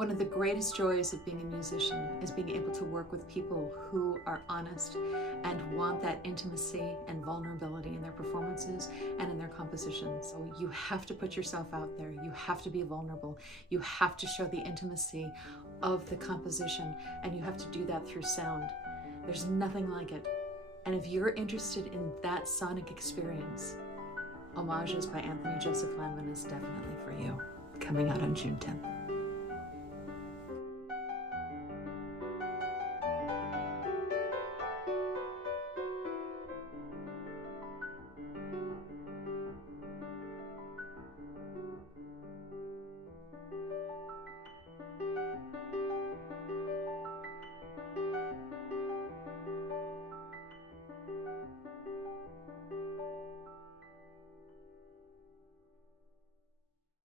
One of the greatest joys of being a musician is being able to work with people who are honest and want that intimacy and vulnerability in their performances and in their compositions. So you have to put yourself out there. You have to be vulnerable. You have to show the intimacy of the composition, and you have to do that through sound. There's nothing like it. And if you're interested in that sonic experience, Homages by Anthony Joseph Lanvin is definitely for you. Coming out on June 10th.